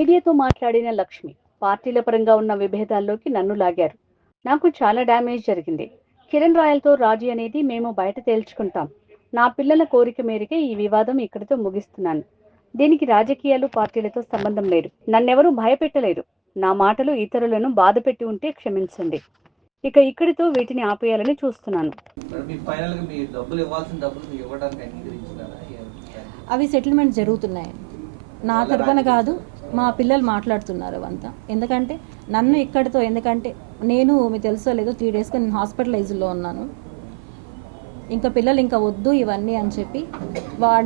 మీడియాతో మాట్లాడిన లక్ష్మి పార్టీల పరంగా ఉన్న విభేదాల్లోకి నన్ను లాగారు. నాకు చాలా డ్యామేజ్ జరిగింది. కిరణ్ రాయల్తో రాజీ అనేది మేము బయట తేల్చుకుంటాం. నా పిల్లల కోరిక మేరకే ఈ వివాదం ఇక్కడితో ముగిస్తున్నాను. దీనికి రాజకీయాలు పార్టీలతో సంబంధం లేదు. నన్నెవరూ భయపెట్టలేరు. నా మాటలు ఇతరులను బాధపెట్టి ఉంటే క్షమించండి. ఇక ఇక్కడితో వీటిని ఆపేయాలని చూస్తున్నాను. అవి సెటిల్మెంట్ జరుగుతున్నాయి. నా తరపున కాదు, మా పిల్లలు మాట్లాడుతున్నారు అవంతా. ఎందుకంటే నన్ను ఇక్కడితో, ఎందుకంటే నేను మీకు తెలుసో లేదో 3 డేస్గా నేను హాస్పిటలైజ్లో ఉన్నాను. ఇంకా పిల్లలు ఇంకా వద్దు ఇవన్నీ అని చెప్పి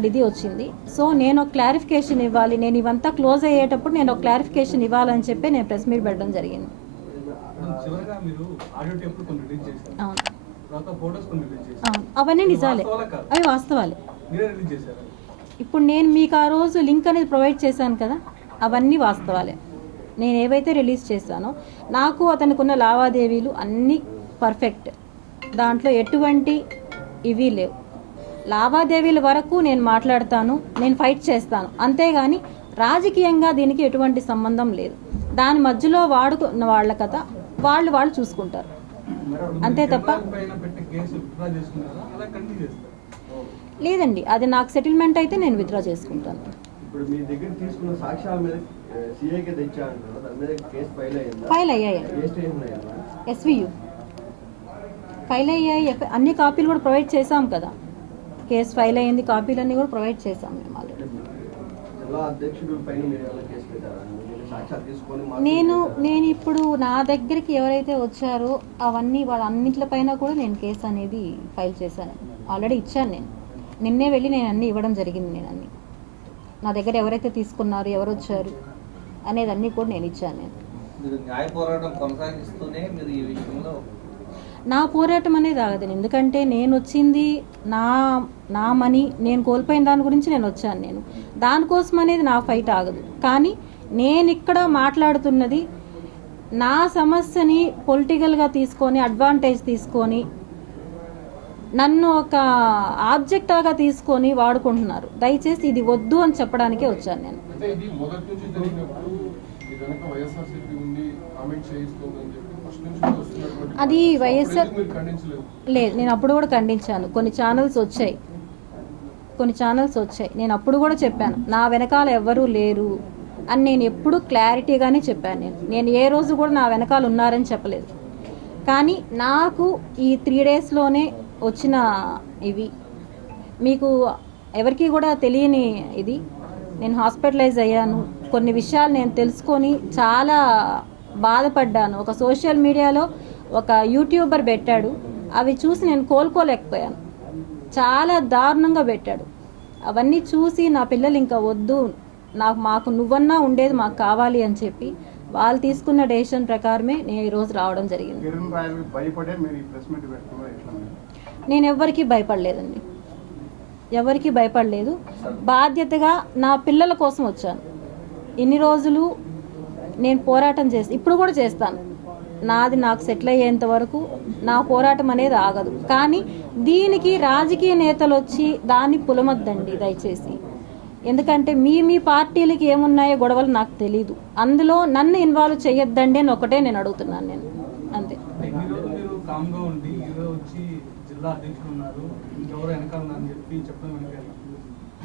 ఇది వచ్చింది. సో నేను ఒక క్లారిఫికేషన్ ఇవ్వాలి, నేను ఇవంతా క్లోజ్ అయ్యేటప్పుడు నేను ఒక క్లారిఫికేషన్ ఇవ్వాలని చెప్పి నేను ప్రెస్ మీట్ పెట్టడం జరిగింది. అవన్నీ నిజాలే, అవి వాస్తవాలే. ఇప్పుడు నేను మీకు ఆ రోజు లింక్ అనేది ప్రొవైడ్ చేశాను కదా, అవన్నీ వాస్తవాలే. నేను ఏవైతే రిలీజ్ చేశానో నాకు అతనికి ఉన్న లావాదేవీలు అన్నీ పర్ఫెక్ట్, దాంట్లో ఎటువంటి ఇవి లేవు. లావాదేవీల వరకు నేను మాట్లాడతాను, నేను ఫైట్ చేస్తాను, అంతేగాని రాజకీయంగా దీనికి ఎటువంటి సంబంధం లేదు. దాని మధ్యలో వాడుకున్న వాళ్ళ కథ వాళ్ళు చూసుకుంటారు, అంతే తప్ప లేదండి. అది నాకు సెటిల్మెంట్ అయితే నేను విత్డ్రా చేసుకుంటాను. ఫైల్ అయ్యాయి, ఎస్వియు ఫైల్ అయ్యాయి. అన్ని కాపీలు కూడా ప్రొవైడ్ చేసాం కదా. కేసు ఫైల్ అయ్యింది, కాపీలన్నీ కూడా ప్రొవైడ్ చేసాం మేము ఆల్రెడీ. నేను ఇప్పుడు నా దగ్గరికి ఎవరైతే వచ్చారో అవన్నీ వాళ్ళన్నింటిపైన కూడా నేను కేసు అనేది ఫైల్ చేశాను, ఆల్రెడీ ఇచ్చాను. నేను నిన్నే వెళ్ళి నేను అన్నీ ఇవ్వడం జరిగింది. నేను అన్నీ నా దగ్గర ఎవరైతే తీసుకున్నారు, ఎవరు వచ్చారు అనేది అన్నీ కూడా నేను ఇచ్చాను. నా పోరాటం అనేది ఆగదు, ఎందుకంటే నేను వచ్చింది నా మనీ నేను కోల్పోయిన దాని గురించి నేను వచ్చాను. నేను దానికోసం అనేది నా ఫైట్ ఆగదు. కానీ నేను ఇక్కడ మాట్లాడుతున్నది నా సమస్యని పొలిటికల్గా తీసుకొని, అడ్వాంటేజ్ తీసుకొని, నన్ను ఒక ఆబ్జెక్టాగా తీసుకొని వాడుకుంటున్నారు. దయచేసి ఇది వద్దు అని చెప్పడానికే వచ్చాను నేను. అది వైఎస్ఆర్ లేదు, నేను అప్పుడు కూడా ఖండించాను. కొన్ని ఛానల్స్ వచ్చాయి, నేను అప్పుడు కూడా చెప్పాను నా వెనకాల ఎవ్వరూ లేరు అని. నేను ఎప్పుడు క్లారిటీగానే చెప్పాను. నేను ఏ రోజు కూడా నా వెనకాల ఉన్నారని చెప్పలేదు. కానీ నాకు ఈ 3 డేస్లోనే వచ్చిన ఇవి మీకు ఎవరికి కూడా తెలియని ఇది. నేను హాస్పిటలైజ్ అయ్యాను, కొన్ని విషయాలు నేను తెలుసుకొని చాలా బాధపడ్డాను. ఒక సోషల్ మీడియాలో ఒక యూట్యూబర్ పెట్టాడు, అవి చూసి నేను కోలుకోలేకపోయాను. చాలా దారుణంగా పెట్టాడు. అవన్నీ చూసి నా పిల్లలు ఇంకా వద్దు, మాకు నువ్వన్నా ఉండేది మాకు కావాలి అని చెప్పి వాళ్ళు తీసుకున్న డెసిషన్ ప్రకారమే నేను ఈరోజు రావడం జరిగింది. నేను ఎవరికి భయపడలేదండి, ఎవరికి భయపడలేదు. బాధ్యతగా నా పిల్లల కోసం వచ్చాను. ఇన్ని రోజులు నేను పోరాటం ఇప్పుడు కూడా చేస్తాను. నాకు సెటిల్ అయ్యేంత వరకు నా పోరాటం అనేది ఆగదు. కానీ దీనికి రాజకీయ నేతలు వచ్చి దాన్ని పులమద్దండి దయచేసి. ఎందుకంటే మీ పార్టీలకి ఏమున్నాయో గొడవలు నాకు తెలీదు. అందులో నన్ను ఇన్వాల్వ్ చేయొద్దండి అని ఒకటే నేను అడుగుతున్నాను. నేను అంతే.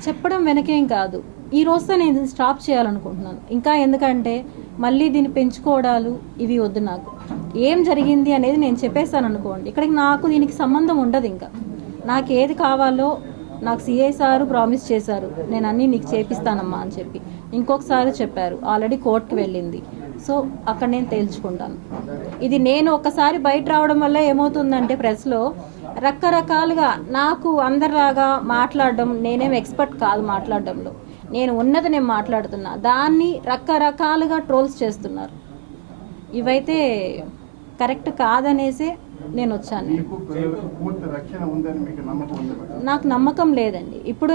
చెప్పడం వెనకేం కాదు, ఈ రోజుతో నేను స్టాప్ చేయాలనుకుంటున్నాను. ఇంకా ఎందుకంటే మళ్ళీ దీన్ని పెంచుకోవడాలు ఇవి వద్దు. నాకు ఏం జరిగింది అనేది నేను చెప్పేస్తాను అనుకోండి, ఇక్కడికి నాకు దీనికి సంబంధం ఉండదు. ఇంకా నాకు ఏది కావాలో నాకు సిఐ సారు ప్రామిస్ చేశారు, నేను అన్నీ నీకు చేపిస్తానమ్మా అని చెప్పి. ఇంకొకసారి చెప్పారు, ఆల్రెడీ కోర్టుకు వెళ్ళింది. సో అక్కడ నేను తేల్చుకుంటాను. ఇది నేను ఒకసారి బయట రావడం వల్ల ఏమవుతుందంటే ప్రెస్లో రకరకాలుగా నాకు అందరిలాగా మాట్లాడడం, నేనేం ఎక్స్పర్ట్ కాదు మాట్లాడడంలో, నేను ఉన్నది నేను మాట్లాడుతున్నా, దాన్ని రకరకాలుగా ట్రోల్స్ చేస్తున్నారు. ఇవైతే కరెక్ట్ కాదనేసే నేను వచ్చాను. నాకు నమ్మకం లేదండి. ఇప్పుడు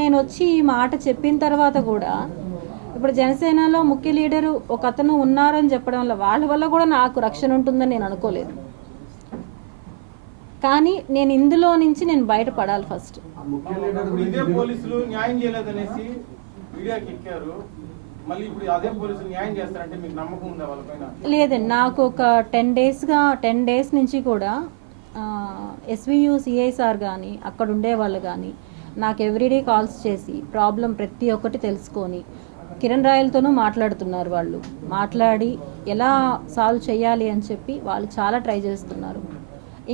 నేను వచ్చి ఈ మాట చెప్పిన తర్వాత కూడా ఇప్పుడు జనసేనలో ముఖ్య లీడరు ఒక అతను ఉన్నారని చెప్పడం వల్ల వాళ్ళ వల్ల కూడా నాకు రక్షణ ఉంటుందని నేను అనుకోలేదు. కానీ నేను ఇందులో నుంచి నేను బయటపడాలి ఫస్ట్. పోలీసులు న్యాయం చేయలేదనేసి మీడియాకి ఎక్కారు. మళ్ళీ ఇప్పుడు అదే పోలీసులు న్యాయం చేస్తారంటే మీకు నమ్మకం ఉందా వాళ్ళపైన? లేదండి, నాకు ఒక 10 డేస్ నుంచి కూడా ఎస్వియు సిఐ సార్ కానీ అక్కడ ఉండేవాళ్ళు కానీ నాకు ఎవ్రీడే కాల్స్ చేసి ప్రాబ్లం ప్రతి ఒక్కటి తెలుసుకొని కిరణ్ రాయలతోనూ మాట్లాడుతున్నారు. వాళ్ళు మాట్లాడి ఎలా సాల్వ్ చేయాలి అని చెప్పి వాళ్ళు చాలా ట్రై చేస్తున్నారు.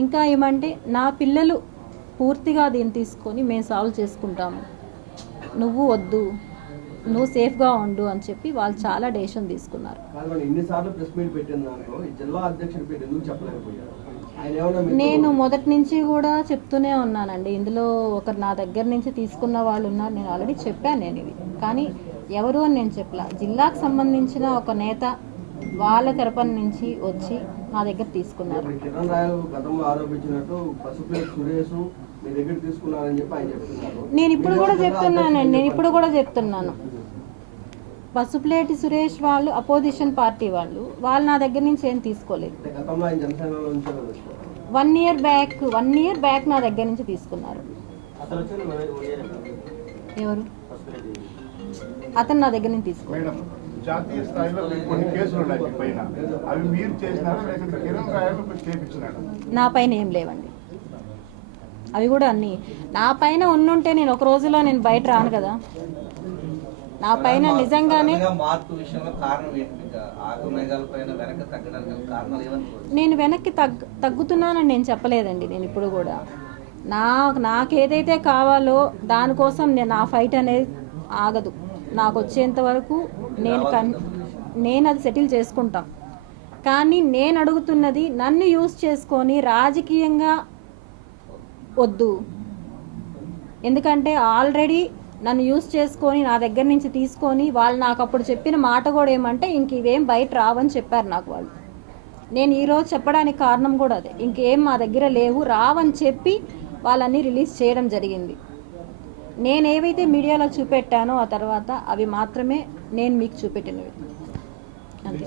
ఇంకా ఏమంటే నా పిల్లలు పూర్తిగా దీన్ని తీసుకొని మేము సాల్వ్ చేసుకుంటాము, నువ్వు వద్దు, నువ్వు సేఫ్గా ఉండు అని చెప్పి వాళ్ళు చాలా డెసిషన్ తీసుకున్నారు. నేను మొదటి నుంచి కూడా చెప్తూనే ఉన్నానండి. ఇందులో ఒకరు నా దగ్గర నుంచి తీసుకున్న వాళ్ళు ఉన్నారు, నేను ఆల్రెడీ చెప్పాను నేను ఇది, కానీ ఎవరు అని నేను చెప్పలా. జిల్లాకు సంబంధించిన ఒక నేత వాళ్ళ తరపున నుంచి వచ్చి నా దగ్గర తీసుకున్నారు. నేను ఇప్పుడు కూడా చెప్తున్నాను, పసుపులేటి సురేష్ వాళ్ళు అపోజిషన్ పార్టీ వాళ్ళు నా దగ్గర నుంచి ఏం తీసుకోలేదు. 1 year బ్యాక్ నా దగ్గర నుంచి తీసుకున్నారు. ఎవరు? అతను నా దగ్గర నుంచి తీసుకున్నారు. జాతీయ స్థాయిలో కొన్ని కేసులు ఉన్నాయి మీ పైన, అవి మీరు చేసినారా లేకపోతే కిరణ్ రాయలు చేయించినారా? నా పైన ఏం లేవండి, అవి కూడా అన్నీ నా పైన ఉండుంటే నేను ఒక రోజులో నేను బయట రాను కదా. నా పైన నిజంగానే నేను వెనక్కి తగ్గుతున్నానని నేను చెప్పలేదండి. నేను ఇప్పుడు కూడా నాకు ఏదైతే కావాలో దానికోసం నా ఫైట్ అనేది ఆగదు. నాకు వచ్చేంత వరకు నేను అది సెటిల్ చేసుకుంటాం. కానీ నేను అడుగుతున్నది నన్ను యూజ్ చేసుకొని రాజకీయంగా వద్దు. ఎందుకంటే ఆల్రెడీ నన్ను యూజ్ చేసుకొని నా దగ్గర నుంచి తీసుకొని వాళ్ళు నాకు అప్పుడు చెప్పిన మాట కూడా ఏమంటే ఇంక ఇవేం బయట రావని చెప్పారు నాకు వాళ్ళు. నేను ఈరోజు చెప్పడానికి కారణం కూడా అదే, ఇంకేం మా దగ్గర లేవు రావని చెప్పి వాళ్ళని రిలీజ్ చేయడం జరిగింది. నేను ఏవైతే మీడియాలో చూపెట్టానో ఆ తర్వాత అవి మాత్రమే నేను మీకు చూపెట్టినవి. అంతే.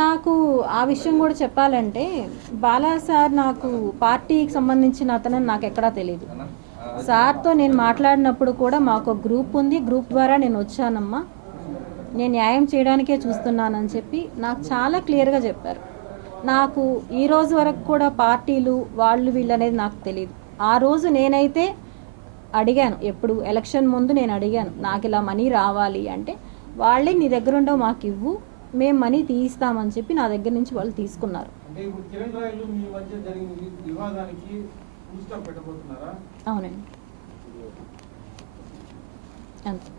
నాకు ఆ విషయం కూడా చెప్పాలంటే బాలా సార్ నాకు పార్టీకి సంబంధించిన అతనని నాకు ఎక్కడా తెలియదు. సార్తో నేను మాట్లాడినప్పుడు కూడా మాకు ఒక గ్రూప్ ఉంది, గ్రూప్ ద్వారా నేను వచ్చానమ్మా, నేను న్యాయం చేయడానికే చూస్తున్నానని చెప్పి నాకు చాలా క్లియర్గా చెప్పారు. నాకు ఈ రోజు వరకు కూడా పార్టీలు వాళ్ళు వీళ్ళు అనేది నాకు తెలియదు. ఆ రోజు నేనైతే అడిగాను, ఎప్పుడు ఎలక్షన్ ముందు నేను అడిగాను, నాకు ఇలా మనీ రావాలి అంటే వాళ్ళే నీ దగ్గర ఉండవు మాకు ఇవ్వు, మేము మనీ తీయిస్తామని చెప్పి నా దగ్గర నుంచి వాళ్ళు తీసుకున్నారు. అవునండి, అంతే.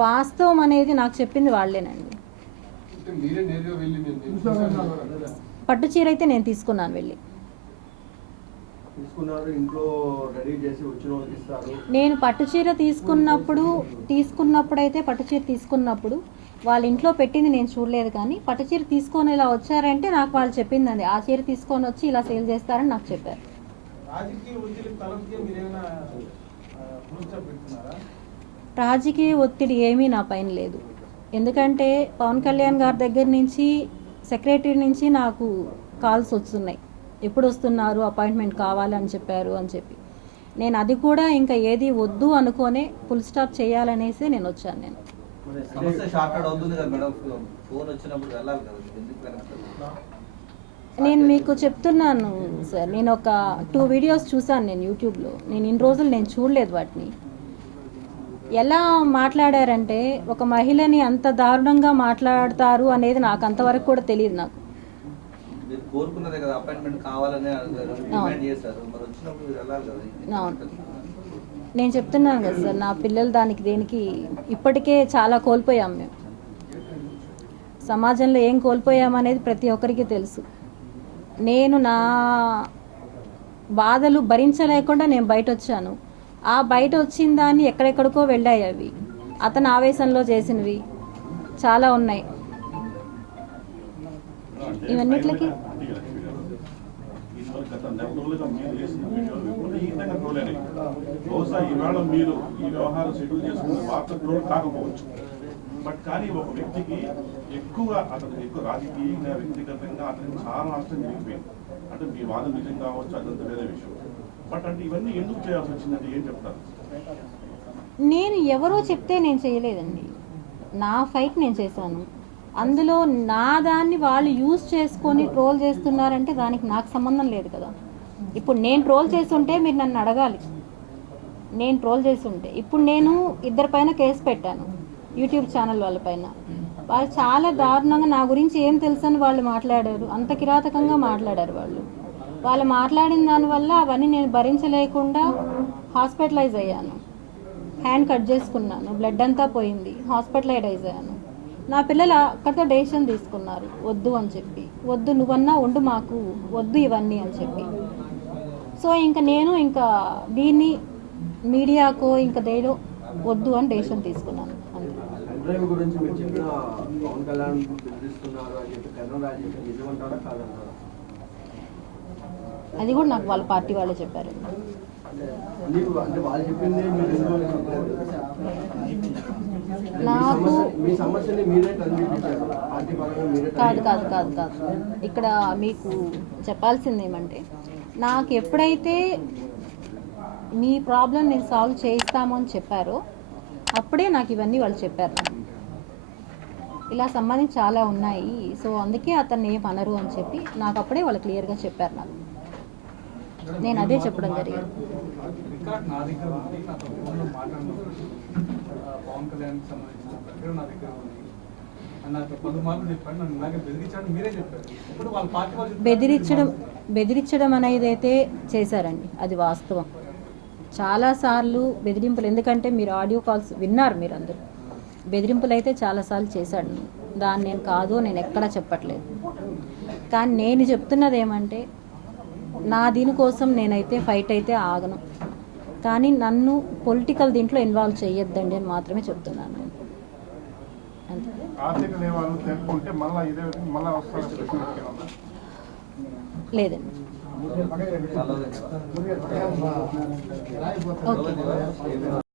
వాస్తవం అనేది నాకు చెప్పింది వాళ్ళేనండి. పట్టు చీర అయితే నేను తీసుకున్నాను వెళ్ళి. నేను పట్టు చీర తీసుకున్నప్పుడైతే పట్టు చీర తీసుకున్నప్పుడు వాళ్ళ ఇంట్లో పెట్టింది నేను చూడలేదు, కానీ పట్టు చీర తీసుకొని ఇలా వచ్చారంటే నాకు వాళ్ళు చెప్పిందండి, ఆ చీర తీసుకొని వచ్చి ఇలా సేల్ చేస్తారని నాకు చెప్పారు. రాజకీయ ఒత్తిడి ఏమీ నా పైన లేదు. ఎందుకంటే పవన్ కళ్యాణ్ గారి దగ్గర నుంచి సెక్రటరీ నుంచి నాకు కాల్స్ వస్తున్నాయి, ఎప్పుడు వస్తున్నారు, అపాయింట్మెంట్ కావాలని చెప్పారు అని చెప్పి. నేను అది కూడా ఇంకా ఏది వద్దు అనుకోనే ఫుల్ స్టాప్ చేయాలనేసి నేను వచ్చాను. నేను మీకు చెప్తున్నాను సార్, నేను ఒక 2 వీడియోస్ చూసాను నేను యూట్యూబ్లో. నేను ఇన్ని రోజులు నేను చూడలేదు వాటిని. ఎలా మాట్లాడారంటే ఒక మహిళని అంత దారుణంగా మాట్లాడతారు అనేది నాకు అంతవరకు కూడా తెలియదు. నాకు నేను చెప్తున్నాను కదా సార్, నా పిల్లలు దేనికి ఇప్పటికే చాలా కోల్పోయాం మేము. సమాజంలో ఏం కోల్పోయామనేది ప్రతి ఒక్కరికి తెలుసు. నేను నా బాధలు భరించలేకుండా నేను బయట వచ్చాను. ఆ బయట వచ్చిన దాన్ని ఎక్కడెక్కడికో వెళ్ళాయి అవి. అతను ఆవేశంలో చేసినవి చాలా ఉన్నాయి. ఇవన్నిటికి నెల రోజులుగా మీరు చేసిన వీడియోలు విప్పుకుంటే ఈ విధంగా ట్రోల్ అయినాయి. బహుశా ఈవేళ మీరు ఈ వ్యవహారం షెడ్యూల్ చేసుకున్న వార్త ట్రోల్ కాకపోవచ్చు. బట్ కానీ ఒక వ్యక్తికి అతనికి ఎక్కువ రాజకీయంగా వ్యక్తిగతంగా అతనికి చాలా నష్టం జరిగిపోయింది. అంటే మీ వాదన నిజం కావచ్చు, అదంతా వేరే విషయం. బట్ అంటే ఇవన్నీ ఎందుకు చేయాల్సి వచ్చిందంటే ఏం చెప్తారు? నేను ఎవరో చెప్తే నేను చేయలేదండి. నా ఫైట్ నేను చేశాను. అందులో నా దాన్ని వాళ్ళు యూజ్ చేసుకొని ట్రోల్ చేస్తున్నారంటే దానికి నాకు సంబంధం లేదు కదా. ఇప్పుడు నేను ట్రోల్ చేస్తుంటే మీరు నన్ను అడగాలి. నేను ట్రోల్ చేస్తుంటే ఇప్పుడు నేను ఇద్దరి పైన కేసు పెట్టాను, యూట్యూబ్ ఛానల్ వాళ్ళపైన. వాళ్ళు చాలా దారుణంగా నా గురించి ఏం తెలుసని వాళ్ళు మాట్లాడారు, అంత కిరాతకంగా మాట్లాడారు. వాళ్ళు మాట్లాడిన దానివల్ల అవన్నీ నేను భరించలేకుండా హాస్పిటలైజ్ అయ్యాను. హ్యాండ్ కట్ చేసుకున్నాను, బ్లడ్ అంతా పోయింది, హాస్పిటలైజ్ అయ్యాను. నా పిల్లలు అక్కడితో డెసిషన్ తీసుకున్నారు, వద్దు అని చెప్పి, వద్దు నువ్వన్నా ఉండు మాకు, వద్దు ఇవన్నీ అని చెప్పి. సో నేను దీన్ని మీడియాకో దేదో వద్దు అని డెసిషన్ తీసుకున్నాను. డ్రైవ్ గురించి మీరు చెప్పిన పవన్ కళ్యాణ్ బెదిరిస్తున్నారు అని చెప్పి కర్నూలు రాజకీయ నిజమంటారా కాదంటారా? అది కూడా నాకు వాళ్ళ పార్టీ వాళ్ళే చెప్పారు. మీకు అంటే వాళ్ళు చెప్పింది నాకు మీ సమస్యని మీరే కనిపించారు, పార్టీ పరంగా మీరే కాదు. ఇక్కడ మీకు చెప్పాల్సింది ఏమంటే, నాకు ఎప్పుడైతే మీ ప్రాబ్లం నేను సాల్వ్ చేయిస్తాము అని చెప్పారో అప్పుడే నాకు ఇవన్నీ వాళ్ళు చెప్పారు. ఇలా సంబంధించి చాలా ఉన్నాయి, సో అందుకే అతన్ని ఏం అనరు అని చెప్పి నాకు అప్పుడే వాళ్ళు క్లియర్గా చెప్పారు. నేను అదే చెప్పడం జరిగింది. నా దగ్గర ఉంది, నాతో ఫోన్లో మాట్లాడినప్పుడు పవన్ కళ్యాణ్కి సంబంధించిన ప్రక్రియ నా దగ్గర ఉంది అని నాతో పలుమార్లు చెప్పాడు. నన్ను ఇలాగే బెదిరించాడని మీరే చెప్పారు. ఇప్పుడు వాళ్ళ పార్టీ వాళ్ళు బెదిరించడం అనేది అయితే చేశారండి, అది వాస్తవం. చాలాసార్లు బెదిరింపులు, ఎందుకంటే మీరు ఆడియో కాల్స్ విన్నారు మీరు అందరూ. బెదిరింపులు అయితే చాలాసార్లు చేశాడు. దాన్ని నేను కాదు, నేను ఎక్కడా చెప్పట్లేదు. కానీ నేను చెప్తున్నది ఏమంటే, నా దీనికోసం నేనైతే ఫైట్ అయితే ఆగను, కానీ నన్ను పొలిటికల్ దీంట్లో ఇన్వాల్వ్ చేయొద్దండి అని మాత్రమే చెప్తున్నాను నేను. అంతే. ఆర్థిక నియమాలను తెలుపుకుంటే మళ్ళీ వస్తారు లేదండి. ఓకే.